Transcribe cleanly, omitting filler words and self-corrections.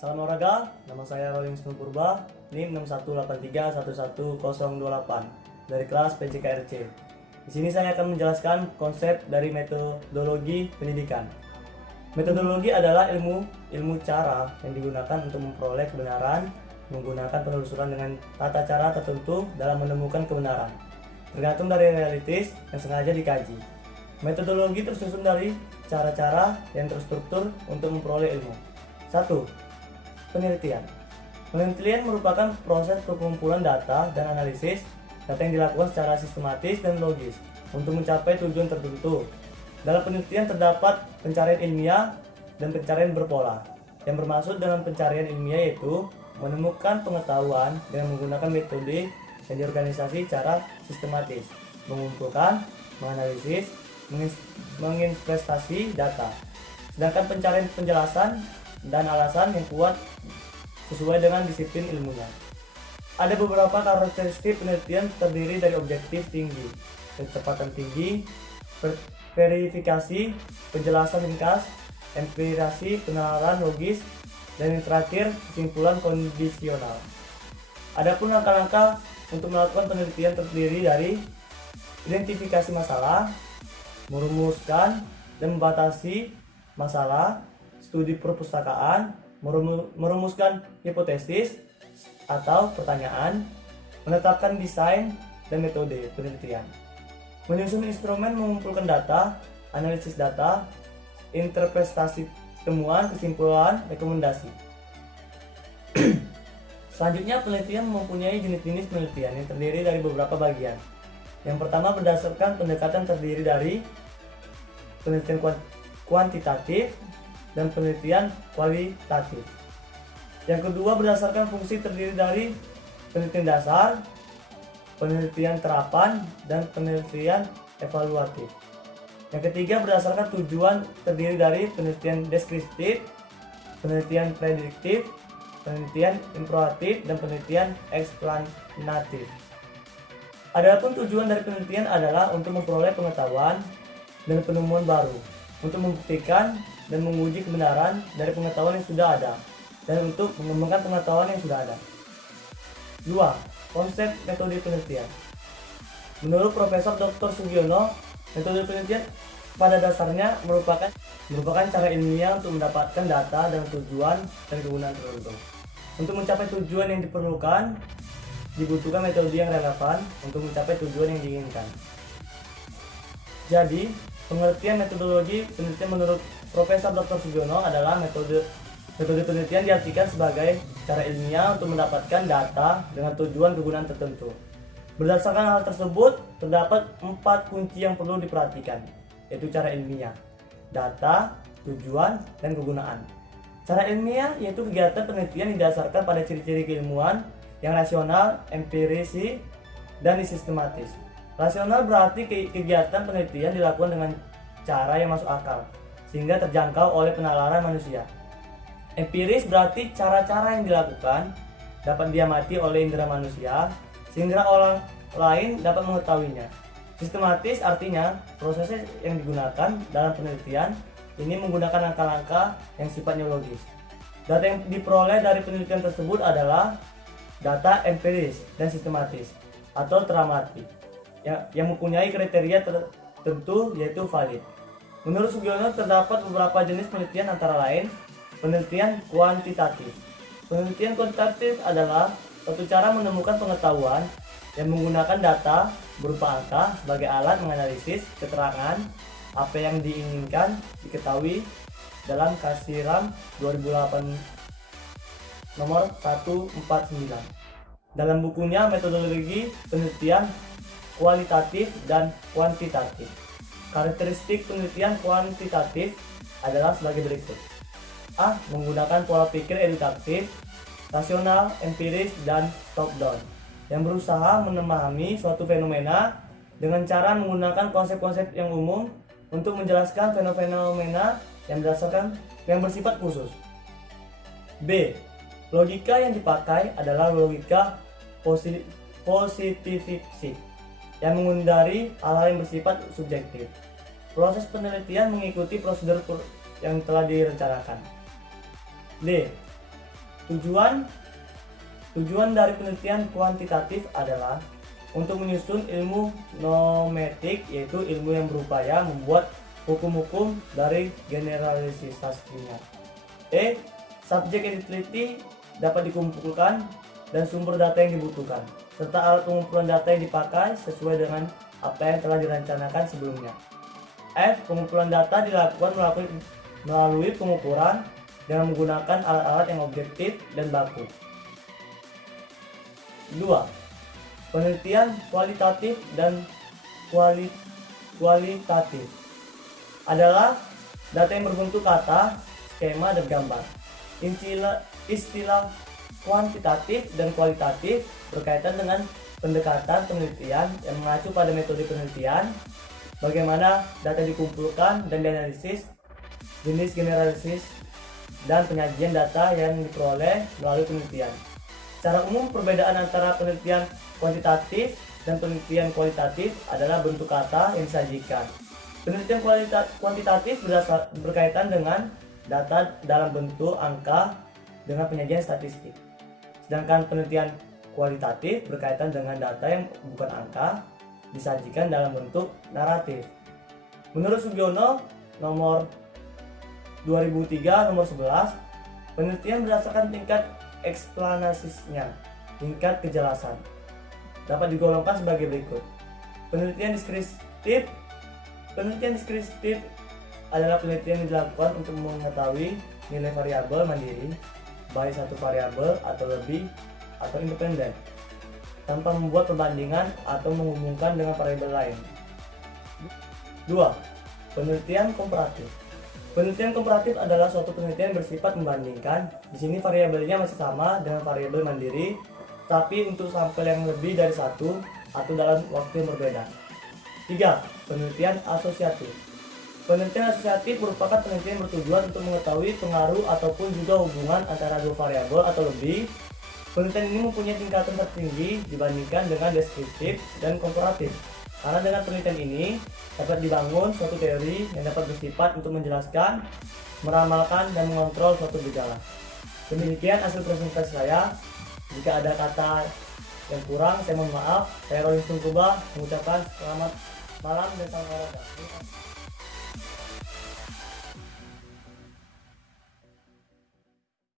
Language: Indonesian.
Salam olahraga, nama saya Rolling Stone Purba, NIM 6183111028 dari kelas PJKRC. Di sini saya akan menjelaskan konsep dari metodologi pendidikan. Metodologi adalah ilmu cara yang digunakan untuk memperoleh kebenaran, menggunakan penelusuran dengan tata cara tertentu dalam menemukan kebenaran, tergantung dari realitis yang sengaja dikaji. Metodologi tersusun dari cara-cara yang terstruktur untuk memperoleh ilmu. 1. Penelitian. Penelitian merupakan proses pengumpulan data dan analisis data yang dilakukan secara sistematis dan logis untuk mencapai tujuan tertentu. Dalam penelitian terdapat pencarian ilmiah dan pencarian berpola. Yang bermaksud dalam pencarian ilmiah yaitu menemukan pengetahuan dengan menggunakan metode yang diorganisasi secara sistematis, mengumpulkan, menganalisis, menginvestasi data. Sedangkan pencarian penjelasan dan alasan yang kuat sesuai dengan disiplin ilmunya. Ada beberapa karakteristik penelitian terdiri dari objektif tinggi, ketepatan tinggi, verifikasi, penjelasan ringkas, empirasi, penalaran logis, dan yang terakhir kesimpulan kondisional. Adapun langkah-langkah untuk melakukan penelitian terdiri dari identifikasi masalah, merumuskan dan membatasi masalah, studi perpustakaan, merumuskan hipotesis atau pertanyaan, menetapkan desain dan metode penelitian, menyusun instrumen mengumpulkan data, analisis data, interpretasi temuan, kesimpulan, rekomendasi. Selanjutnya, penelitian mempunyai jenis-jenis penelitian yang terdiri dari beberapa bagian. Yang pertama, berdasarkan pendekatan terdiri dari penelitian kuantitatif dan penelitian kualitatif. Yang kedua, berdasarkan fungsi terdiri dari penelitian dasar, penelitian terapan, dan penelitian evaluatif. Yang ketiga, berdasarkan tujuan terdiri dari penelitian deskriptif, penelitian prediktif, penelitian imperatif, dan penelitian eksplanatif. Adapun tujuan dari penelitian adalah untuk memperoleh pengetahuan dan penemuan baru, untuk membuktikan dan menguji kebenaran dari pengetahuan yang sudah ada, dan untuk mengembangkan pengetahuan yang sudah ada. 2. Konsep metode penelitian. Menurut Profesor Dr. Sugiono, metode penelitian pada dasarnya merupakan cara ilmiah untuk mendapatkan data dan tujuan dan kegunaan tertentu. Untuk mencapai tujuan yang diperlukan, dibutuhkan metode yang relevan untuk mencapai tujuan yang diinginkan. Jadi, pengertian metodologi penelitian menurut Profesor Dr. Sugiono adalah metode penelitian diartikan sebagai cara ilmiah untuk mendapatkan data dengan tujuan kegunaan tertentu. Berdasarkan hal tersebut, terdapat 4 kunci yang perlu diperhatikan, yaitu cara ilmiah, data, tujuan, dan kegunaan. Cara ilmiah yaitu kegiatan penelitian didasarkan pada ciri-ciri keilmuan yang rasional, empirisi, dan sistematis. Rasional berarti kegiatan penelitian dilakukan dengan cara yang masuk akal, sehingga terjangkau oleh penalaran manusia. Empiris berarti cara-cara yang dilakukan dapat diamati oleh indera manusia, sehingga orang lain dapat mengetahuinya. Sistematis artinya proses yang digunakan dalam penelitian ini menggunakan langkah-langkah yang sifatnya logis. Data yang diperoleh dari penelitian tersebut adalah data empiris dan sistematis atau teramati yang mempunyai kriteria tertentu yaitu valid. Menurut Sugiono terdapat beberapa jenis penelitian antara lain penelitian kuantitatif. Penelitian kuantitatif adalah suatu cara menemukan pengetahuan yang menggunakan data berupa angka sebagai alat menganalisis keterangan apa yang diinginkan diketahui dalam Kasiram 2008 nomor 149. Dalam bukunya Metodologi Penelitian Kualitatif dan Kuantitatif. Karakteristik penelitian kuantitatif adalah sebagai berikut. A. Menggunakan pola pikir eduktif, rasional, empiris, dan top-down yang berusaha memahami suatu fenomena dengan cara menggunakan konsep-konsep yang umum untuk menjelaskan fenomena yang bersifat khusus. B. Logika yang dipakai adalah logika positivistik yang menghindari hal-hal yang bersifat subjektif. Proses penelitian mengikuti prosedur yang telah direncanakan. D. Tujuan Tujuan dari penelitian kuantitatif adalah untuk menyusun ilmu nometik, yaitu ilmu yang berupaya membuat hukum-hukum dari generalisasinya. Subjek yang diteliti dapat dikumpulkan dan sumber data yang dibutuhkan, serta alat pengumpulan data yang dipakai sesuai dengan apa yang telah direncanakan sebelumnya. Pengumpulan data dilakukan melalui pengukuran dengan menggunakan alat-alat yang objektif dan baku. 2. Penelitian kualitatif dan kualitatif adalah data yang berbentuk kata, skema, dan gambar. Istilah kuantitatif dan kualitatif berkaitan dengan pendekatan penelitian yang mengacu pada metode penelitian, bagaimana data dikumpulkan dan dianalisis, jenis generalisis, dan penyajian data yang diperoleh melalui penelitian. Secara umum, perbedaan antara penelitian kuantitatif dan penelitian kualitatif adalah bentuk kata yang disajikan. Penelitian kuantitatif berkaitan dengan data dalam bentuk angka dengan penyajian statistik. Sedangkan penelitian kualitatif berkaitan dengan data yang bukan angka disajikan dalam bentuk naratif. Menurut Sugiono nomor 2003 nomor 11, penelitian berdasarkan tingkat eksplanasinya, tingkat kejelasan, dapat digolongkan sebagai berikut. Penelitian deskriptif adalah penelitian yang dilakukan untuk mengetahui nilai variabel mandiri, baik satu variabel atau lebih atau independen, tanpa membuat perbandingan atau menghubungkan dengan variabel lain. 2. Penelitian komparatif. Penelitian komparatif adalah suatu penelitian bersifat membandingkan. Di sini variabelnya masih sama dengan variabel mandiri, tapi untuk sampel yang lebih dari satu atau dalam waktu yang berbeda. 3. Penelitian asosiatif. Penelitian asosiatif merupakan penelitian bertujuan untuk mengetahui pengaruh ataupun juga hubungan antara dua variabel atau lebih. Penelitian ini mempunyai tingkatan tertinggi dibandingkan dengan deskriptif dan komparatif, karena dengan penelitian ini dapat dibangun suatu teori yang dapat bersifat untuk menjelaskan, meramalkan, dan mengontrol suatu gejala. Demikian hasil presentasi saya. Jika ada kata yang kurang, saya mohon maaf. Saya Rolin Sungkuba mengucapkan selamat malam dan salam olahraga.